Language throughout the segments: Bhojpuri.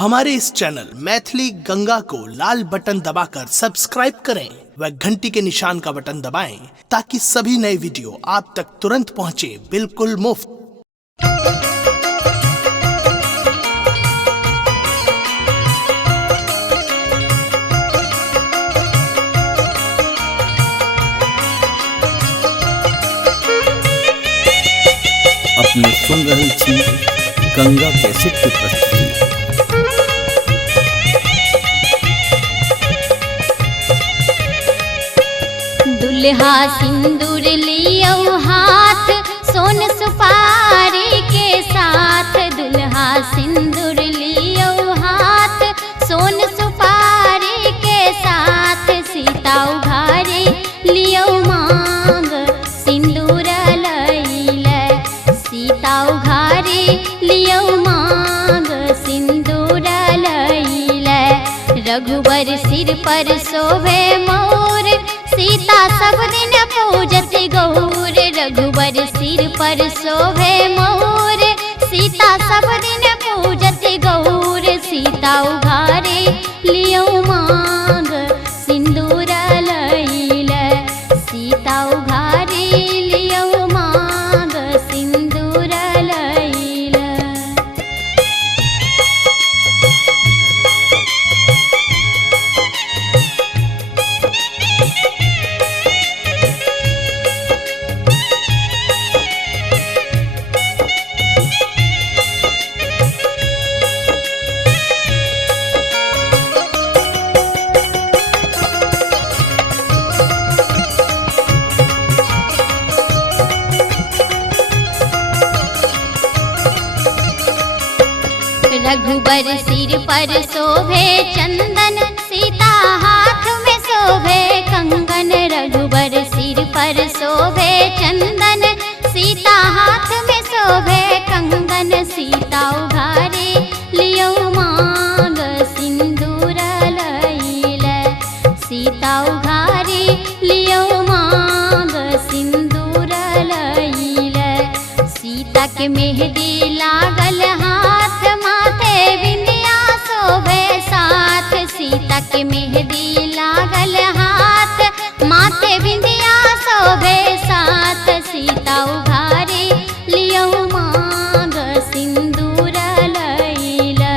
हमारे इस चैनल मैथिली गंगा को लाल बटन दबाकर सब्सक्राइब करें व घंटी के निशान का बटन दबाएं ताकि सभी नए वीडियो आप तक तुरंत पहुंचे बिल्कुल मुफ्त। अपने सुन रही छी गंगा कैसेट की प्रस्तुति। दुल्हा सिंदूर लियो हाथ सोन सुपारी के साथ, दुल्हा सिंदूर लियो हाथ सोन सुपारी के साथ, सीता उघारी लियो मांग सिंदूर लैले, सीता उघारी लियो मांग सिंदूर लैले, रघुबर सिर पर शोभे मोर, सीता सब दिन पूजत गौर, रघुबर सिर पर शोभे मोर, सीता सब दिन पूजत गौर, सीता उघारे लियो मांग सिंदूर लैले, सीता उघारे लियो मांग सिंदूर लैले। रघुबर सिर पर शोभे चंदन, सीता हाथ में शोभे कंगन, रघुबर सिर पर शोभे चंदन, सीता हाथ में शोभे कंगन, सीता उघारे लियो मांग सिंदूर लैले, सीता उघारे लियो मांग सिंदूर लैले, सीता के मेहंदी लागल हाथ, माथे बिंदिया शोभे साथ, सीता के मेहंदी लागल हाथ, माथे बिंदिया शोभे साथ, सीता उघारे लियो मांग सिंदूर लैले,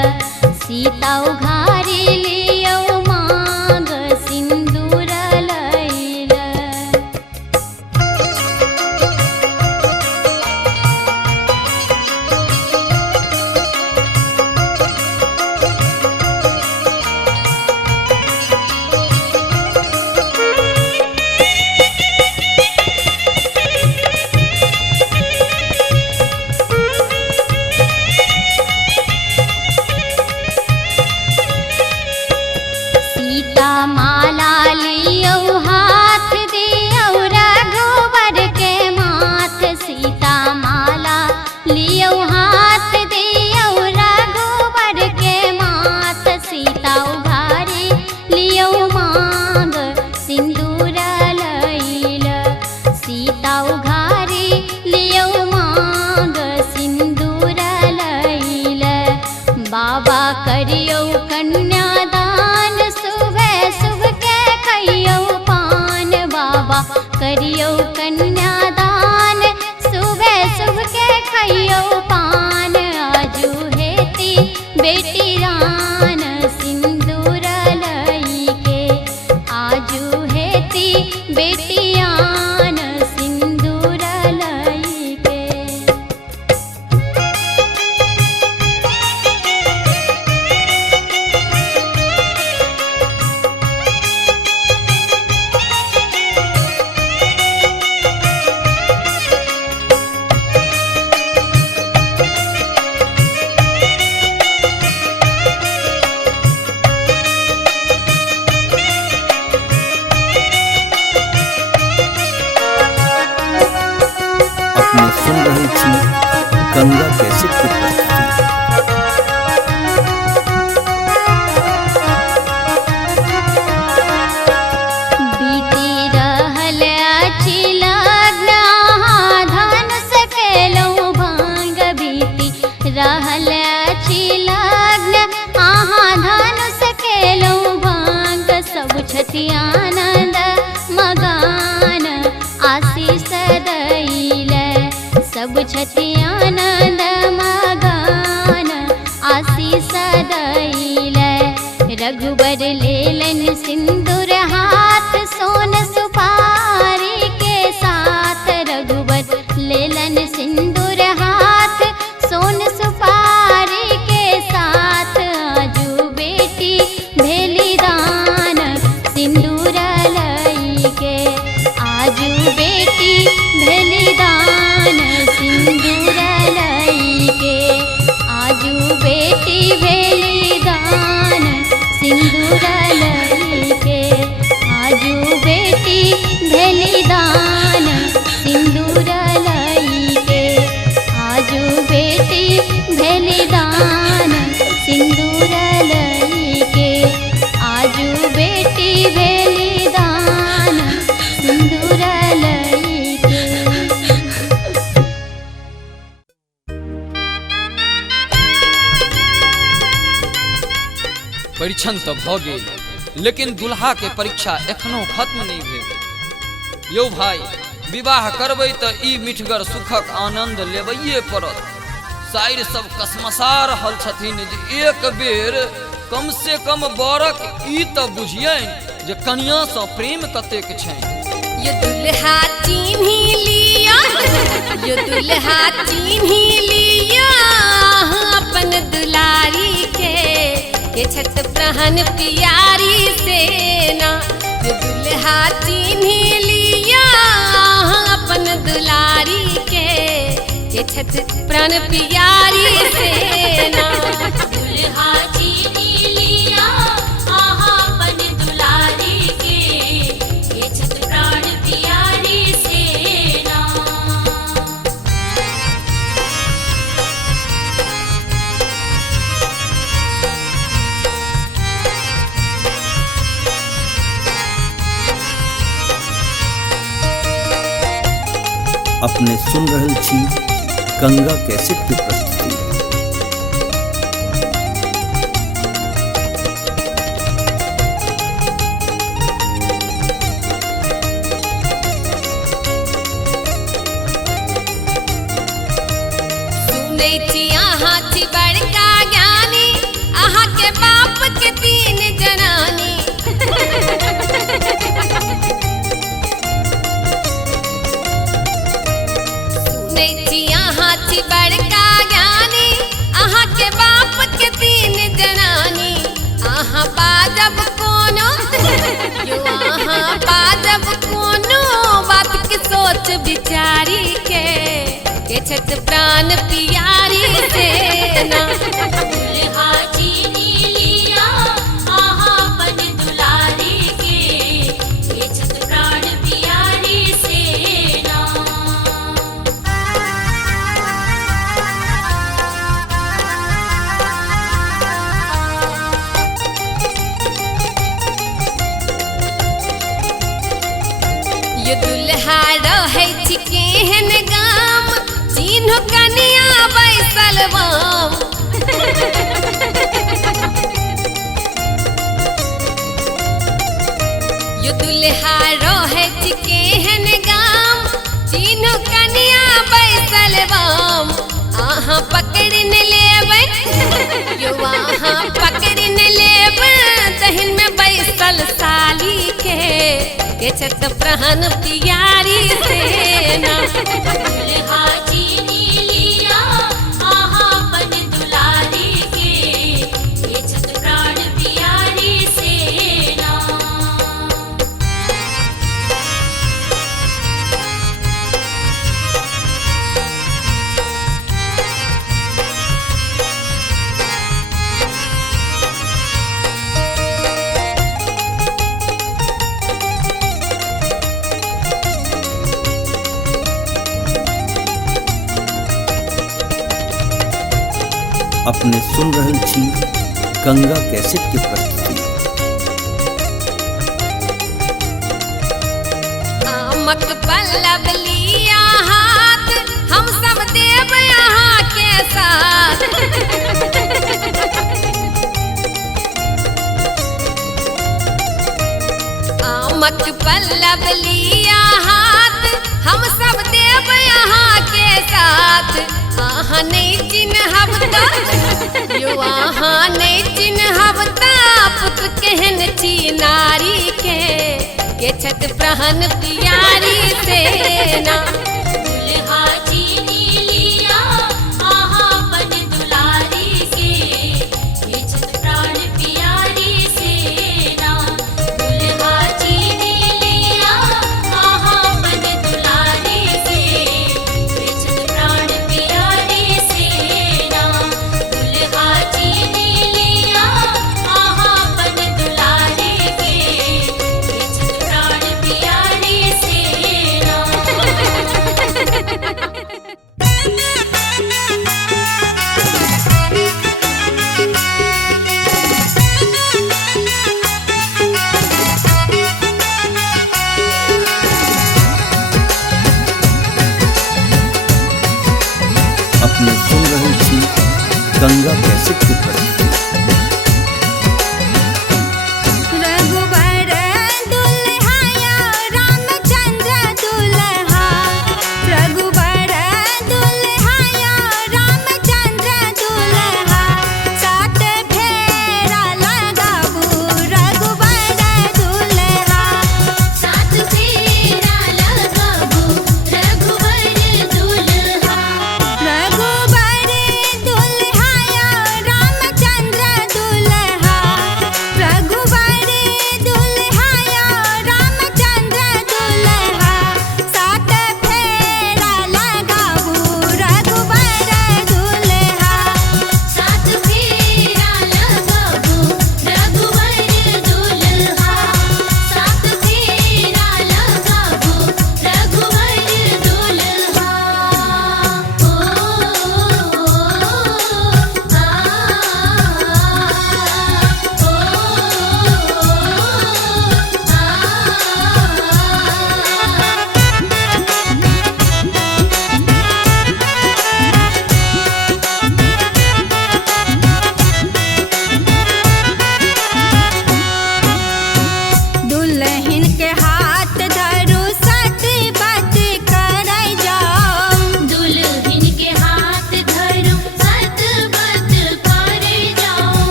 सीता उघारे लियो मांग सिंदूर लैले। सीता माला लियो हाथ दियो रघुबर के माथ, सीता माला लियो हाथ दियो रघुबर के माथ, सीता उघारे लियो मांग सिंदूर लैले, सीता उघारे लियो मांग सिंदूर लैले, बाबा करियो कन्यादान, सुबह सुबह के खइयो पान, बाबा करियो कन्यादान, सुबह सुबह के खइयो पान, आजू हेती बेटी रान सिंदूर लैके, आजू हेती बेटी रान सिंदूर लैके। छठी आनंद मगान आशीष दैले सब छठी आनंद मगान आशीष दैले रघुबर लेलन सिंदूर हाथ सोन सुपारी के साथ रघुबर लेलन सिंदूर हाथ सोन सुपारी के साथ आजू बेटी भेली दान सिंदूर लई के आजू बेटी भेली दान सिंदूर लई के आजू बेटी भेली दान सिंदूर लई के आजू बेटी भेली दान सिंदूर लई के आजू बेटी भेली दान सिंदूर लई के आजू बेटी भेली दान सिंदूर लई के। परीक्षण तो भ गेल, लेकिन दुल्हा के परीक्षा एखनो खत्म नहीं भेल। यौ भाई, विवाह करबै तऽ ई मिठगर सुखक आनंद लेबैये पड़त। शायर सब कसमसा रहल छथिन जे एक बेर कम से कम बरक ई तऽ बुझियनि जे कनिया सँ प्रेम कतेक छनि। ये दुल्हा चिन्ही लिया, ये दुल्हा चिन्ही लिया अपन दुलारी के छठ प्रहन प्यारी सेना। ये दुल्हा चिन्ही लिया अपन दुलारी के छठ प्राण प्यारी सेना। दुल्हा चिन्ही लिया अपन दुलारी के छठ प्राण प्यारी सेना। अपने सुन रहल छी गंगा कैसेट की प्रस्तुति। सुनै छी अहाँ छी बड़का ज्ञानी, अहाँ के बाप के 3 जनानी। सुनै छी अहाँ छी बड़का ज्ञानी, अहाँ के बाप के 3 जनानी। अहाँ बाजब कोनो यो अहाँ बाजब कोनो बात के सोच विचारी के छठ प्राण प्यारी सेना। दुल्हा चिन्ही लिया अपन दुलारी के छठ प्राण प्यारी सेना। ये दुल्हा रहै छी केहन गाम, चिन्ह कनिया बैसल बाम। ये दुल्हा रहै छी केहन गाम, चिन्ह कनिया बैसल बाम। अहाँ पकड़ न लेबै यो अहाँ पकड़ न लेबै दहिन में बैसल साली के छठ प्रहन प्यारी सेना। दुल्हा चिन्ही लिया अपन दुलारी के छठ प्राण प्यारी सेना। अपने सुन रहल छी गंगा कैसेट की प्रस्तुति। आमक पल्लव लिया हाथ, हम सब देव यहाँ के साथ। चमक पल्लव लिया हाथ, हम सब देव यहाँ के साथ। आहा नहीं चिन्हब त यो आहा नहीं चिन्हब त पुत्र केहन छी नारी के छत प्रहन प्यारी सेना। दुल्हा चीनी लिया आहा बन दुलारी के, बेचत प्राण प्यारी सेना। दुल्हा चीनी लिया आहा बन दुलारी के, बेचत प्राण प्यारी सेना। दुल्हा चीनी लिया आहा बन दुलारी के, बेचत प्राण प्यारी सेना।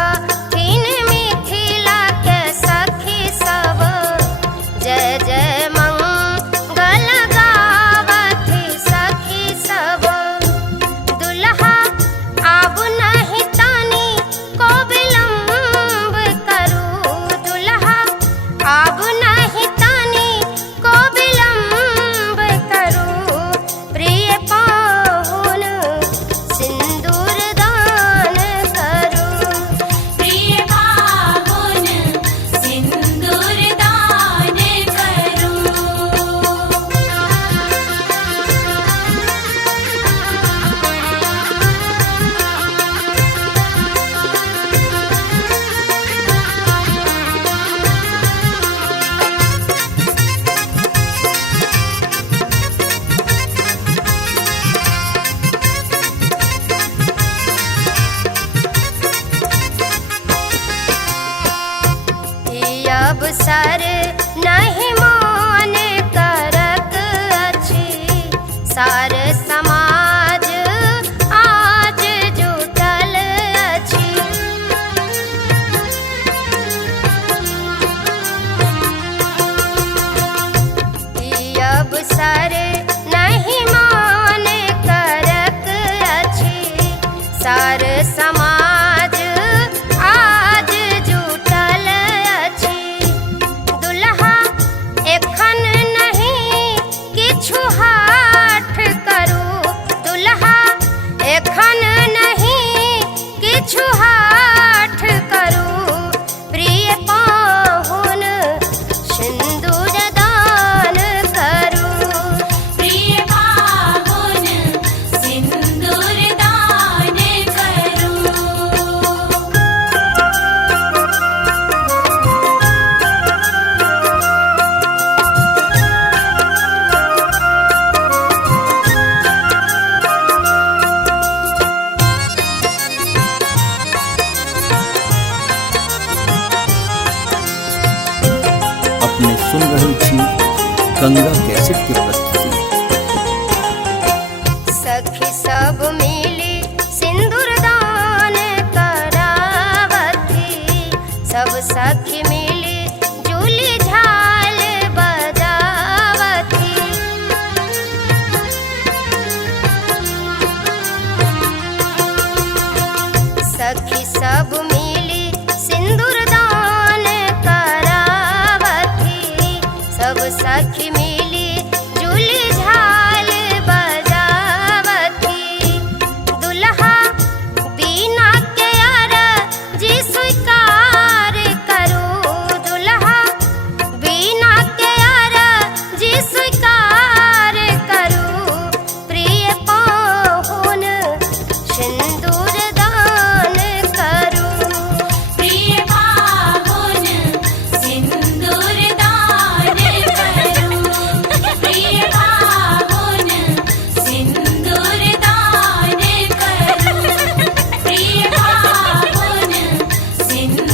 गाथिन मिथिला के सखी सब जय जय मंगल गावथि सखी सब। दुल्हा आब नहीं तानी को विलम्ब करू, दुल्हा आब नहीं तानी को विलम्ब करू। प्रिय पाहुन सिंदूर दान करू, प्रिय पाहुन सिंदूर दान करू। ई अवसर नहीं मान करत अछि, सार समाज आज जुटल अछि। ई अवसर नहीं मान करत अछि, सार समाज आज जुटल अछि। दुल्हा एखन नहीं किछु हाथ करू, दुल्हा एखन नहीं किछु हाथ करू। प्रिय पाहुन सिंदूर दान करू, प्रिय पाहुन सिंदूर दान करू। अपने सुन रहल छी गंगा कैसेट के प्रस्तुति। सखी सब मिली सिंदूर दान करावथि, सब सखी मिली जूली झाल बजावथि। सखी सब मिली सिंदूर दान करावथि, सब सखी मिली जूली झाल बजावथि। दुल्हा बीना के अर्जी स्वीकार करू, दुल्हा बीना के अर्जी स्वीकार करू। प्रिय पाहुन सिंदूर दान करू, प्रिय पाहुन सिंदूर दान करू, प्रिय पाहुन सिंदूर दान करू, प्रिय पाहुन सिंदूर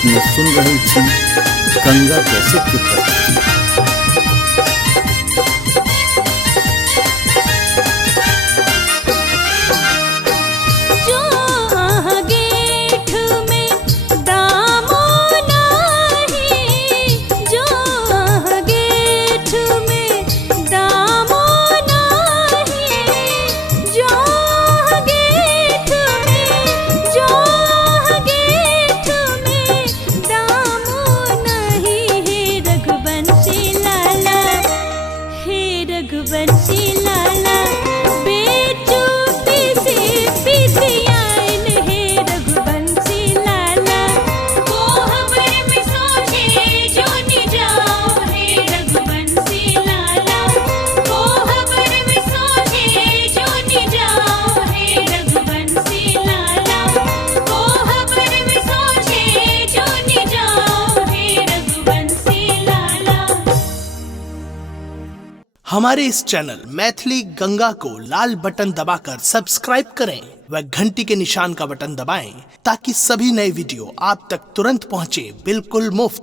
अपने सुन रहल छी गंगा कैसेट के प्रस्तुति। जो गेठ में दामो नाही, जो गेठ में दामो नाही, जो गेठ में दामो नहीं। हे रघुवंशी लाला, हे रघुवंशी लाला, बेचू पिसे पिधियाइन। हे रघुवंशी लाला, को हमरे में सोझे जो नि जाओ। हे रघुवंशी लाला, को हमरे में सोझे जो नि जाओ। हे रघुवंशी लाला, को हमरे में सोझे जो नि जाओ। हे रघुवंशी लाला। हमारे इस चैनल मैथिली गंगा को लाल बटन दबाकर सब्सक्राइब करें व घंटी के निशान का बटन दबाएं ताकि सभी नए वीडियो आप तक तुरंत पहुंचे बिल्कुल मुफ्त।